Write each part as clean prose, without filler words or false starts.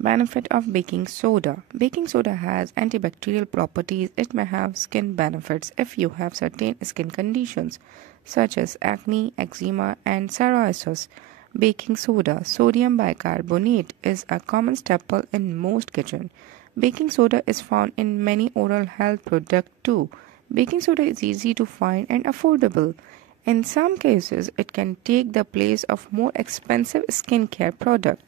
Benefit of baking soda. Baking soda has antibacterial properties. It may have skin benefits if you have certain skin conditions such as acne, eczema, and psoriasis. Baking soda, sodium bicarbonate, is a common staple in most kitchens. Baking soda is found in many oral health products too. Baking soda is easy to find and affordable. In some cases, it can take the place of more expensive skincare products.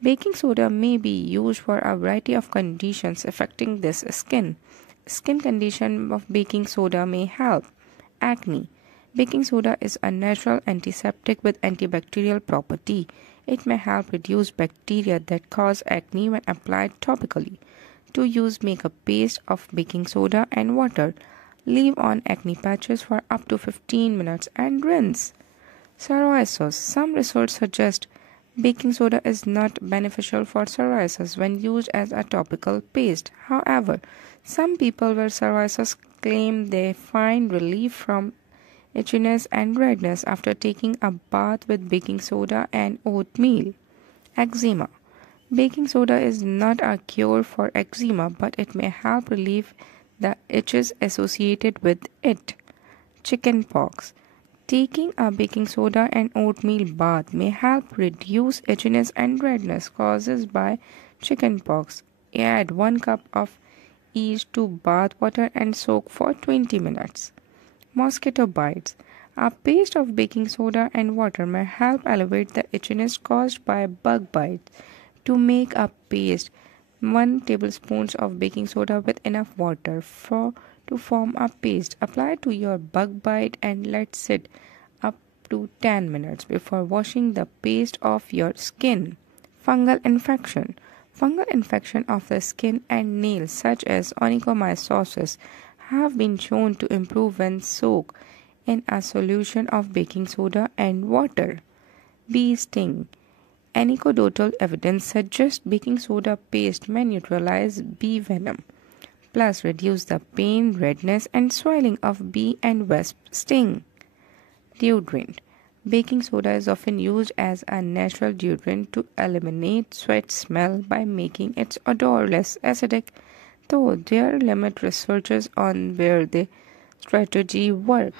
Baking soda may be used for a variety of conditions affecting this skin. Skin condition of baking soda may help. Acne. Baking soda is a natural antiseptic with antibacterial property. It may help reduce bacteria that cause acne when applied topically. To use, make a paste of baking soda and water. Leave on acne patches for up to 15 minutes and rinse. Psoriasis. Some research suggests baking soda is not beneficial for psoriasis when used as a topical paste. However, some people with psoriasis claim they find relief from itchiness and redness after taking a bath with baking soda and oatmeal. Eczema. Baking soda is not a cure for eczema, but it may help relieve the itches associated with it. Chickenpox. Taking a baking soda and oatmeal bath may help reduce itchiness and redness caused by chickenpox. Add 1 cup of each to bath water and soak for 20 minutes. Mosquito bites. A paste of baking soda and water may help alleviate the itchiness caused by bug bites. To make a paste, 1 tablespoon of baking soda with enough water to form a paste. Apply to your bug bite and let sit up to 10 minutes before washing the paste off your skin. Fungal infection. Fungal infection of the skin and nails such as onychomycosis have been shown to improve when soaked in a solution of baking soda and water. Bee sting. Anecdotal evidence suggests baking soda paste may neutralize bee venom, plus reduce the pain, redness, and swelling of bee and wasp sting. Deodorant. Baking soda is often used as a natural deodorant to eliminate sweat smell by making its odor less acidic, though there are limited researches on where the strategy works.